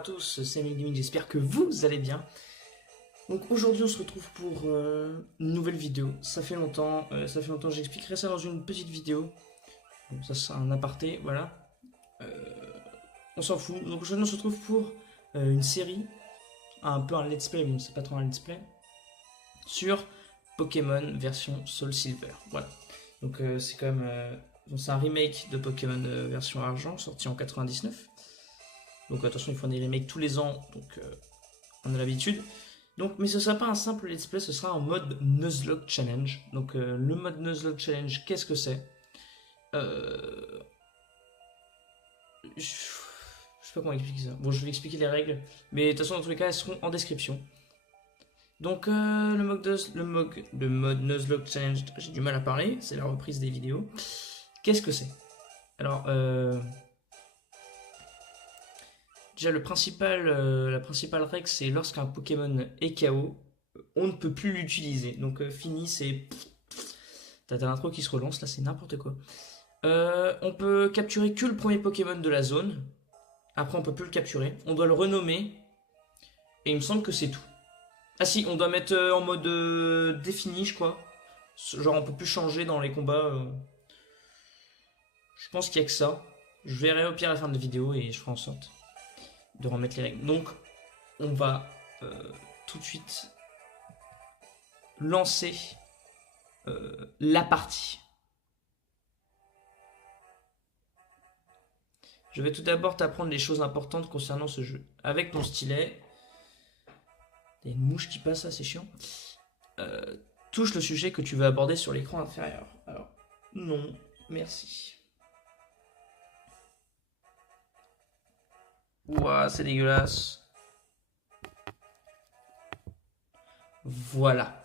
tous, c'est Emile Gaming, j'espère que vous allez bien. Donc aujourd'hui on se retrouve pour une nouvelle vidéo. Ça fait longtemps, j'expliquerai ça dans une petite vidéo. Donc ça c'est un aparté, voilà. On s'en fout. Donc aujourd'hui on se retrouve pour une série, un peu un let's play, mais c'est pas trop un let's play, sur Pokémon version Soul Silver. Voilà. Donc c'est quand même... c'est un remake de Pokémon version argent, sorti en 99. Donc attention, il faut des remakes tous les ans, donc on a l'habitude. Donc, mais ce ne sera pas un simple let's play, ce sera un mode Nuzlocke Challenge. Donc le mode Nuzlocke Challenge, qu'est-ce que c'est? Je sais pas comment expliquer ça. Bon, je vais expliquer les règles, mais de toute façon, dans tous les cas, elles seront en description. Donc le mode Nuzlocke Challenge, j'ai du mal à parler, c'est la reprise des vidéos. Qu'est-ce que c'est? Alors, déjà, la principale règle, c'est lorsqu'un Pokémon est KO, on ne peut plus l'utiliser. Donc, fini, c'est... T'as l'intro qui se relance, là, c'est n'importe quoi. On peut capturer que le premier Pokémon de la zone. Après, on peut plus le capturer. On doit le renommer. Et il me semble que c'est tout. Ah si, on doit mettre en mode défini, je crois. Genre, on peut plus changer dans les combats. Je pense qu'il y a que ça. Je verrai au pire à la fin de la vidéo et je ferai en sorte de remettre les règles. Donc, on va tout de suite lancer la partie. Je vais tout d'abord t'apprendre les choses importantes concernant ce jeu. Avec ton stylet, il y a une mouche qui passe là, c'est chiant. Touche le sujet que tu veux aborder sur l'écran inférieur. Alors, non, merci. Ouah, c'est dégueulasse. Voilà.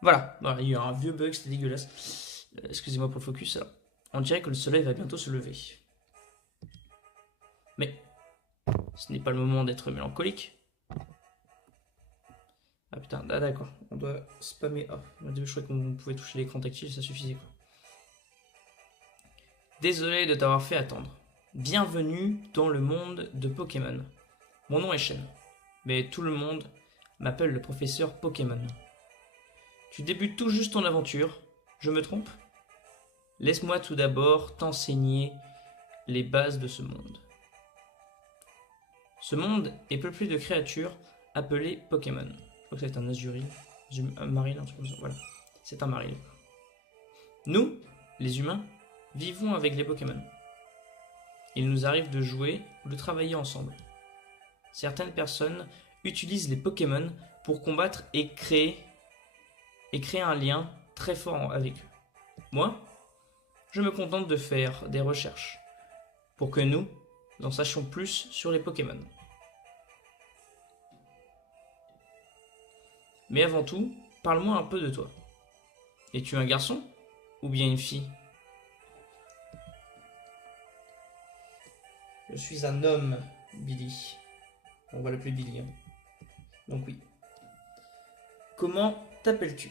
Voilà, il y a eu un vieux bug, c'était dégueulasse. Excusez-moi pour le focus. Alors, on dirait que le soleil va bientôt se lever. Mais ce n'est pas le moment d'être mélancolique. Ah putain, ah, d'accord, on doit spammer. Oh, je croyais qu'on pouvait toucher l'écran tactile, ça suffisait quoi. Désolé de t'avoir fait attendre. Bienvenue dans le monde de Pokémon. Mon nom est Shen, mais tout le monde m'appelle le professeur Pokémon. Tu débutes tout juste ton aventure, je me trompe? Laisse-moi tout d'abord t'enseigner les bases de ce monde. Ce monde est peuplé de créatures appelées Pokémon. Je crois que c'est un Azuril, un Maril, un truc comme ça. Voilà, c'est un Maril. Nous, les humains, vivons avec les Pokémon. Il nous arrive de jouer ou de travailler ensemble. Certaines personnes utilisent les Pokémon pour combattre et créer un lien très fort avec eux. Moi, je me contente de faire des recherches pour que nous en sachions plus sur les Pokémon. Mais avant tout, parle-moi un peu de toi. Es-tu un garçon ou bien une fille? Je suis un homme, Billy. On va l'appeler Billy. Hein. Donc oui. Comment t'appelles-tu?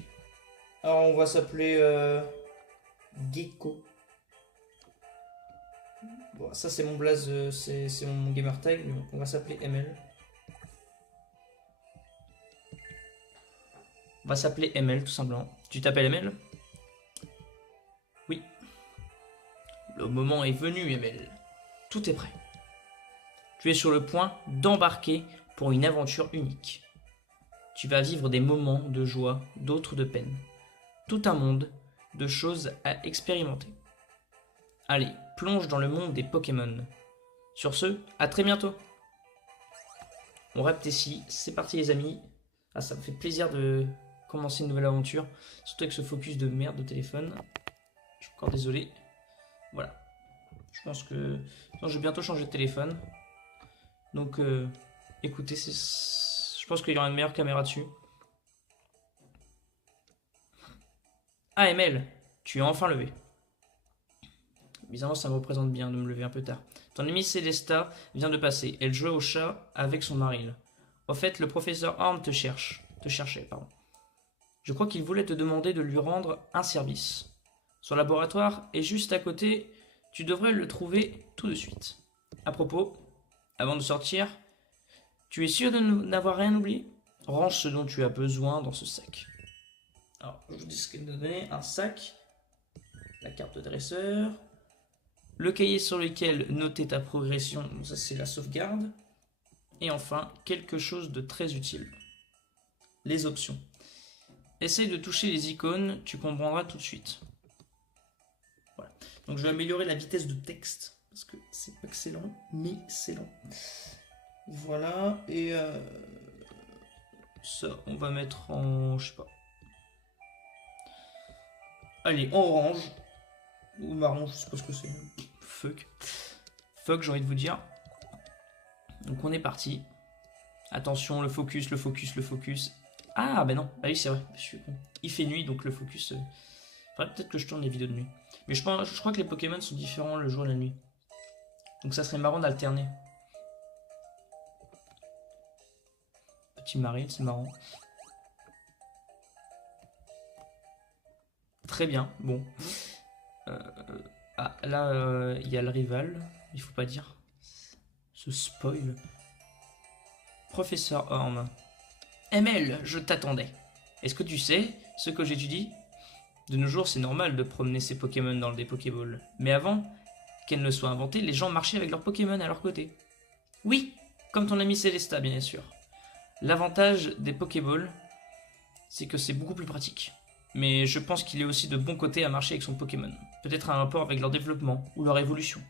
Alors on va s'appeler Gecko. Bon, ça c'est mon blaze, c'est mon gamer tag, donc on va s'appeler ML. On va s'appeler ML tout simplement. Tu t'appelles ML? Oui. Le moment est venu, ML. Tout est prêt. Tu es sur le point d'embarquer pour une aventure unique. Tu vas vivre des moments de joie, d'autres de peine. Tout un monde de choses à expérimenter. Allez, plonge dans le monde des Pokémon. Sur ce, à très bientôt. On répète ici, c'est parti les amis. Ah, ça me fait plaisir de commencer une nouvelle aventure. Surtout avec ce focus de merde de téléphone. Je suis encore désolé. Voilà. Je pense que... Non, je vais bientôt changer de téléphone. Donc, écoutez, je pense qu'il y aura une meilleure caméra dessus. Ah, ML, tu es enfin levé. Bizarrement, ça me représente bien de me lever un peu tard. Ton amie Célesta vient de passer. Elle jouait au chat avec son Maril. Au fait, le professeur Horn te cherchait. Je crois qu'il voulait te demander de lui rendre un service. Son laboratoire est juste à côté, tu devrais le trouver tout de suite. À propos, avant de sortir, tu es sûr de n'avoir rien oublié? Range ce dont tu as besoin dans ce sac. Alors, je vous dis ce qu'elle nous donner, un sac, la carte de dresseur, le cahier sur lequel noter ta progression, donc ça c'est la sauvegarde, et enfin, quelque chose de très utile, les options. Essaye de toucher les icônes, tu comprendras tout de suite. Voilà. Donc je vais améliorer la vitesse de texte, parce que c'est pas excellent, mais c'est lent. Voilà, et ça, on va mettre en, je sais pas. Allez, en orange, ou marron, je sais pas ce que c'est. Fuck. Fuck, j'ai envie de vous dire. Donc on est parti. Attention, le focus, le focus, le focus. Ah, ben non, bah oui, c'est vrai, je suis con. Il fait nuit, donc le focus... Faudrait peut-être que je tourne les vidéos de nuit. Mais je crois que les Pokémon sont différents le jour et la nuit. Donc ça serait marrant d'alterner. Petit Maril, c'est marrant. Très bien, bon. Ah, là, il y a le rival. Il faut pas dire. Ce spoil. Professeur Orm. ML, je t'attendais. Est-ce que tu sais ce que j'étudie? De nos jours, c'est normal de promener ses Pokémon dans des Pokéballs. Mais avant qu'elles ne soient inventées, les gens marchaient avec leurs Pokémon à leur côté. Oui, comme ton ami Célesta, bien sûr. L'avantage des Pokéballs, c'est que c'est beaucoup plus pratique. Mais je pense qu'il y a aussi de bons côtés à marcher avec son Pokémon. Peut-être un rapport avec leur développement ou leur évolution.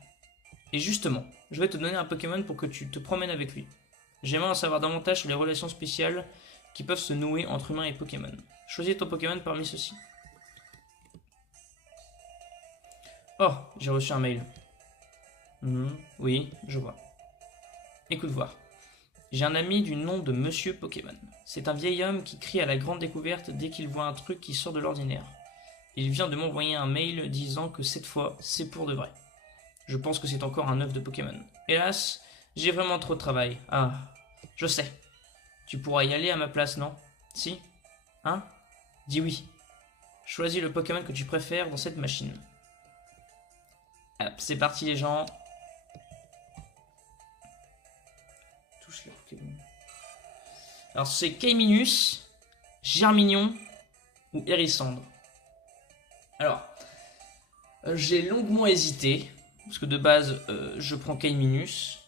Et justement, je vais te donner un Pokémon pour que tu te promènes avec lui. J'aimerais en savoir davantage sur les relations spéciales qui peuvent se nouer entre humains et Pokémon. Choisis ton Pokémon parmi ceux-ci. Oh, j'ai reçu un mail. Oui, je vois. Écoute voir. J'ai un ami du nom de Monsieur Pokémon. C'est un vieil homme qui crie à la grande découverte dès qu'il voit un truc qui sort de l'ordinaire. Il vient de m'envoyer un mail disant que cette fois, c'est pour de vrai. Je pense que c'est encore un œuf de Pokémon. Hélas, j'ai vraiment trop de travail. Ah, je sais. Tu pourras y aller à ma place, non? Si? Hein? Dis oui. Choisis le Pokémon que tu préfères dans cette machine. Hop, c'est parti les gens. Touche les Pokémon. Alors c'est Kaiminus, Germignon ou Hérissandre. Alors, j'ai longuement hésité, parce que de base, je prends Kaiminus.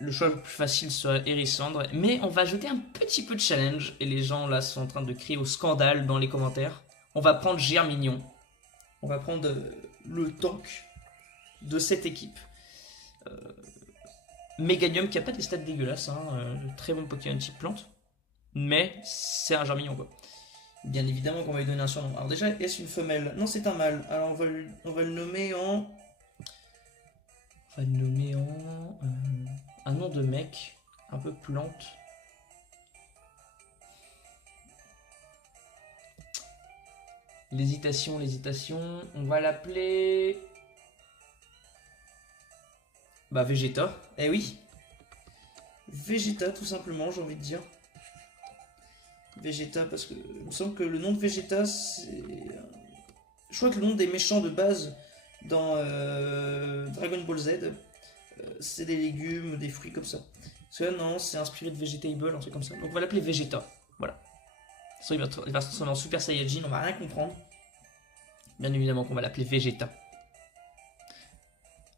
Le choix le plus facile serait Hérissandre, mais on va ajouter un petit peu de challenge, et les gens là sont en train de crier au scandale dans les commentaires. On va prendre Germignon. On va prendre le tank de cette équipe. Meganium qui a pas des stats dégueulasses, hein, très bon Pokémon type plante, mais c'est un Germignon quoi. Bien évidemment qu'on va lui donner un surnom. Alors déjà, est-ce une femelle? Non, c'est un mâle. Alors on va le nommer en... On va le nommer en... un nom de mec, un peu plante. L'hésitation, l'hésitation. On va l'appeler... Bah Vegeta. Eh oui. Vegeta tout simplement, j'ai envie de dire. Vegeta parce que il me semble que le nom de Vegeta c'est... Je crois que le nom des méchants de base dans Dragon Ball Z c'est des légumes, des fruits comme ça. Parce que là non, c'est inspiré de Vegetable, un truc comme ça. Donc on va l'appeler Vegeta. Voilà. Il va se transformer en Super Saiyajin, on va rien comprendre. Bien évidemment qu'on va l'appeler Vegeta.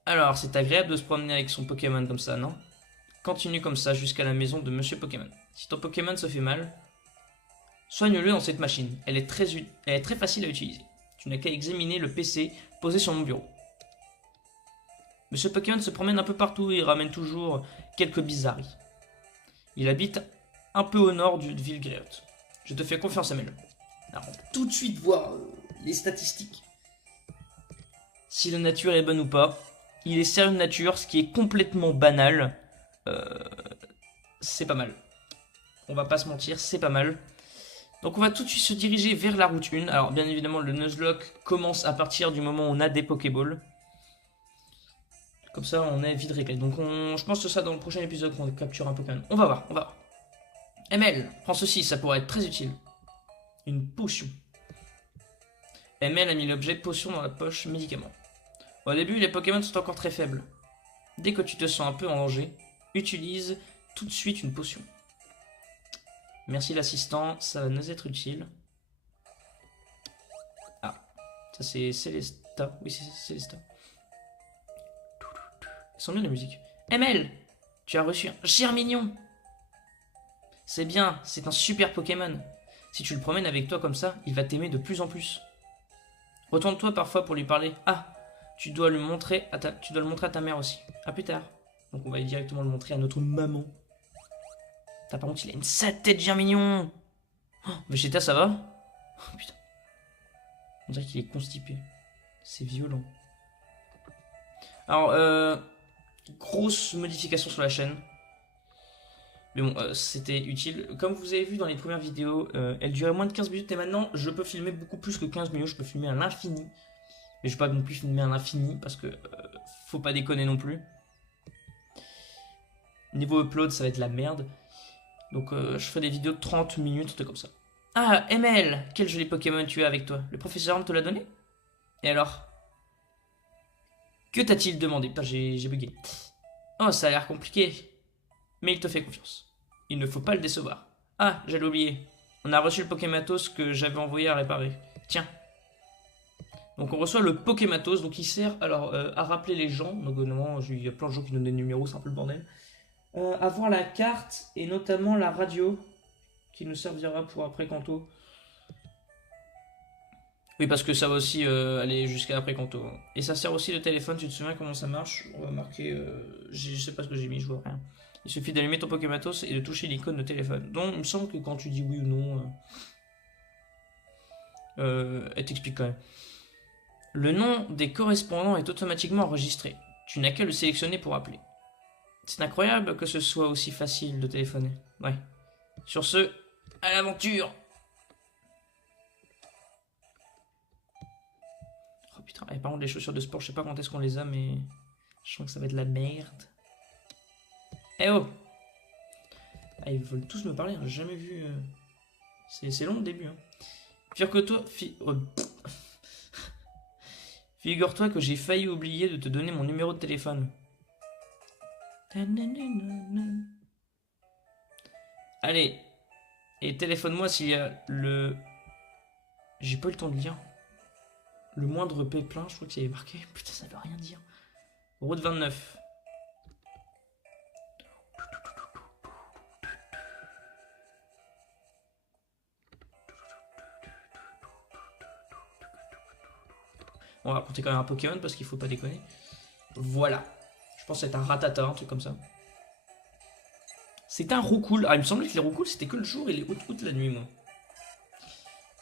Alors, c'est agréable de se promener avec son Pokémon comme ça, non? Continue comme ça jusqu'à la maison de Monsieur Pokémon. Si ton Pokémon se fait mal, soigne-le dans cette machine. Elle est très facile à utiliser. Tu n'as qu'à examiner le PC posé sur mon bureau. Monsieur Pokémon se promène un peu partout et il ramène toujours quelques bizarreries. Il habite un peu au nord de Vilgréoth. Je te fais confiance, Amel. Alors, on va tout de suite voir les statistiques. Si la nature est bonne ou pas. Il est sérieux de nature, ce qui est complètement banal. C'est pas mal. On va pas se mentir, c'est pas mal. Donc on va tout de suite se diriger vers la route 1. Alors bien évidemment, le Nuzlocke commence à partir du moment où on a des Pokéballs. Comme ça, on est vite réglé. Donc je pense que ça dans le prochain épisode qu'on capture un Pokémon. On va voir, on va voir. ML, prends ceci, ça pourrait être très utile. Une potion. ML a mis l'objet potion dans la poche médicament. Au début, les Pokémon sont encore très faibles. Dès que tu te sens un peu en danger, utilise tout de suite une potion. Merci l'assistant, ça va nous être utile. Ah, ça c'est Célesta. Oui, c'est Célesta. Ils sont bien la musique. ML, tu as reçu un Germignon. C'est bien, c'est un super Pokémon. Si tu le promènes avec toi comme ça, il va t'aimer de plus en plus. Retourne-toi parfois pour lui parler. Ah, tu dois le montrer à ta mère aussi. À plus tard. Donc on va directement le montrer à notre maman. Par contre, il a une sale tête, Germignon. Oh, Vegeta, ça va? Oh, putain. On dirait qu'il est constipé. C'est violent. Alors, grosse modification sur la chaîne. Mais bon, c'était utile. Comme vous avez vu dans les premières vidéos, elle durait moins de 15 minutes et maintenant, je peux filmer beaucoup plus que 15 minutes. Je peux filmer à l'infini. Mais je ne vais pas non plus filmer à l'infini parce que faut pas déconner non plus. Niveau upload, ça va être la merde. Donc je ferai des vidéos de 30 minutes, tout comme ça. Ah, ML, quel joli Pokémon tu as avec toi. Le professeur te l'a donné? Et alors? Que t'a-t-il demandé? Putain, j'ai bugué. Oh, ça a l'air compliqué. Mais il te fait confiance. Il ne faut pas le décevoir. Ah, j'allais oublier. On a reçu le Pokématos que j'avais envoyé à réparer. Tiens. Donc on reçoit le Pokématos, donc il sert alors à rappeler les gens. Donc normalement, il y a plein de gens qui donnent des numéros, c'est un peu le bordel. Avoir la carte et notamment la radio qui nous servira pour après Kanto. Oui, parce que ça va aussi aller jusqu'à après Kanto. Et ça sert aussi de téléphone, tu te souviens comment ça marche? On va marquer. Je sais pas ce que j'ai mis, je vois rien. Il suffit d'allumer ton Pokématos et de toucher l'icône de téléphone. Donc il me semble que quand tu dis oui ou non, elle t'explique quand même. Le nom des correspondants est automatiquement enregistré. Tu n'as qu'à le sélectionner pour appeler. C'est incroyable que ce soit aussi facile de téléphoner. Ouais. Sur ce, à l'aventure! Oh putain, et par contre les chaussures de sport, je sais pas quand est-ce qu'on les a, mais je sens que ça va être la merde. Eh oh! Ah, ils veulent tous me parler, hein. J'ai jamais vu... C'est long le début. Hein. Figure-toi que j'ai failli oublier de te donner mon numéro de téléphone. Allez, et téléphone-moi s'il y a le... J'ai pas eu le temps de lire. Le moindre pépin, je crois que ça y est marqué. Putain, ça veut rien dire. Route 29. On va raconter quand même un Pokémon parce qu'il faut pas déconner. Voilà. Je pense que c'est un Rattata, un truc comme ça. C'est un Roucoule. Ah, il me semblait que les Roucoules c'était que le jour et les hautes la nuit, moi.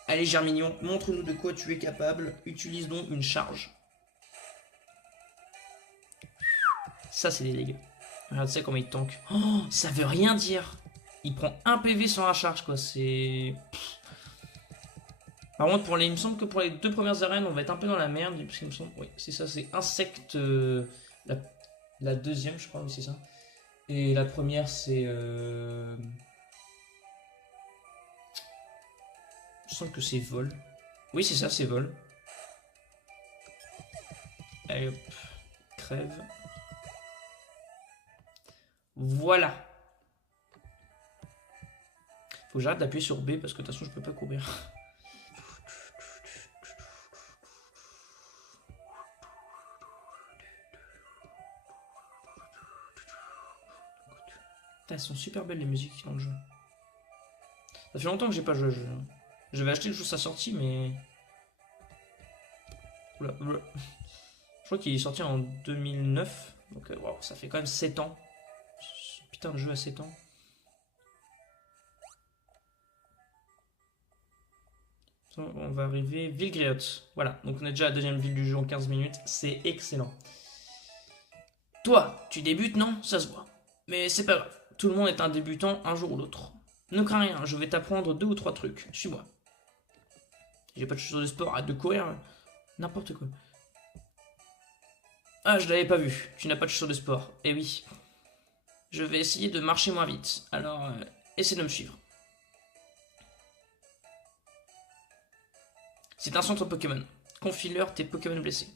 Allez, Germignon, montre-nous de quoi tu es capable. Utilise donc une charge. Ça, c'est des dégâts. Regarde ça comment il tank. Oh, ça veut rien dire. Il prend 1 PV sur la charge, quoi. C'est... Par contre, il me semble que pour les 2 premières arènes, on va être un peu dans la merde. Parce qu'il me semble... Oui, c'est ça, c'est insecte... La deuxième, je crois, oui, c'est ça. Et la première, c'est... Je sens que c'est vol. Oui, c'est ça, c'est vol. Allez hop. Crève. Voilà. Faut que j'arrête d'appuyer sur B parce que de toute façon, je peux pas courir. Elles sont super belles les musiques dans le jeu. Ça fait longtemps que j'ai pas joué au jeu. J'avais acheté le jeu à sa sortie, mais... Oula, oula. Je crois qu'il est sorti en 2009. Donc wow, ça fait quand même 7 ans. Ce putain de jeu à 7 ans. On va arriver Villegriotte. Voilà, donc on est déjà à la deuxième ville du jeu en 15 minutes. C'est excellent. Toi, tu débutes, non? Ça se voit. Mais c'est pas grave. Tout le monde est un débutant un jour ou l'autre. Ne crains rien, je vais t'apprendre 2 ou 3 trucs. Suis-moi. J'ai pas de chaussures de sport, arrête de courir. N'importe quoi. Ah, je l'avais pas vu. Tu n'as pas de chaussures de sport. Eh oui. Je vais essayer de marcher moins vite. Alors, essaie de me suivre. C'est un centre Pokémon. Confie-leur tes Pokémon blessés.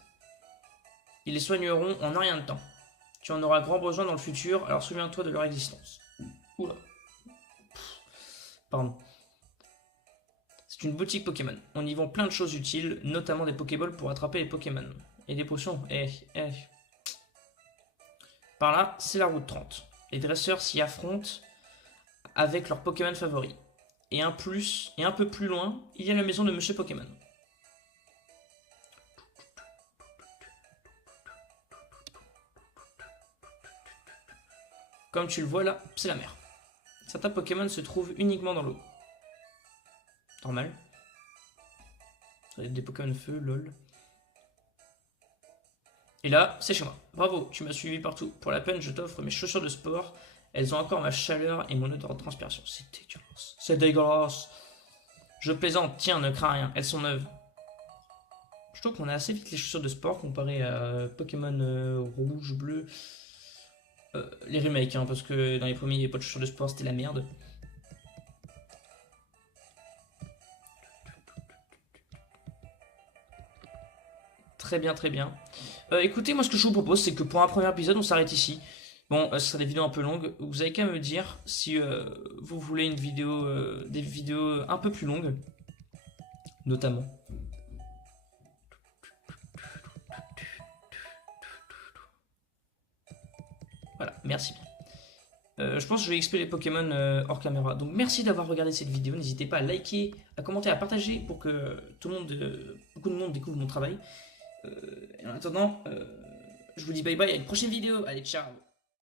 Ils les soigneront en un rien de temps. Tu en auras grand besoin dans le futur, alors souviens-toi de leur existence. Oula. Pardon. C'est une boutique Pokémon. On y vend plein de choses utiles, notamment des Pokéballs pour attraper les Pokémon. Et des potions. Par là, c'est la route 30. Les dresseurs s'y affrontent avec leurs Pokémon favoris. Et un peu plus loin, il y a la maison de Monsieur Pokémon. Comme tu le vois là, c'est la mer. Certains Pokémon se trouvent uniquement dans l'eau. Normal. Des Pokémon feu, lol. Et là, c'est chez moi. Bravo, tu m'as suivi partout. Pour la peine, je t'offre mes chaussures de sport. Elles ont encore ma chaleur et mon odeur de transpiration. C'est dégueulasse. C'est dégueulasse. Je plaisante, tiens, ne crains rien. Elles sont neuves. Je trouve qu'on a assez vite les chaussures de sport comparé à Pokémon rouge, bleu. Les remakes, hein, parce que dans les premiers, il n'y avait pas de chaussures de sport, c'était la merde. Très bien, très bien. Écoutez, moi ce que je vous propose, c'est que pour un premier épisode, on s'arrête ici. Bon, ce sera des vidéos un peu longues. Vous avez qu'à me dire si vous voulez une vidéo, des vidéos un peu plus longues, notamment. Voilà, merci bien. Je pense que je vais expliquer les Pokémon hors caméra. Donc merci d'avoir regardé cette vidéo. N'hésitez pas à liker, à commenter, à partager pour que tout le monde, beaucoup de monde découvre mon travail. Et en attendant, je vous dis bye bye à une prochaine vidéo. Allez, ciao!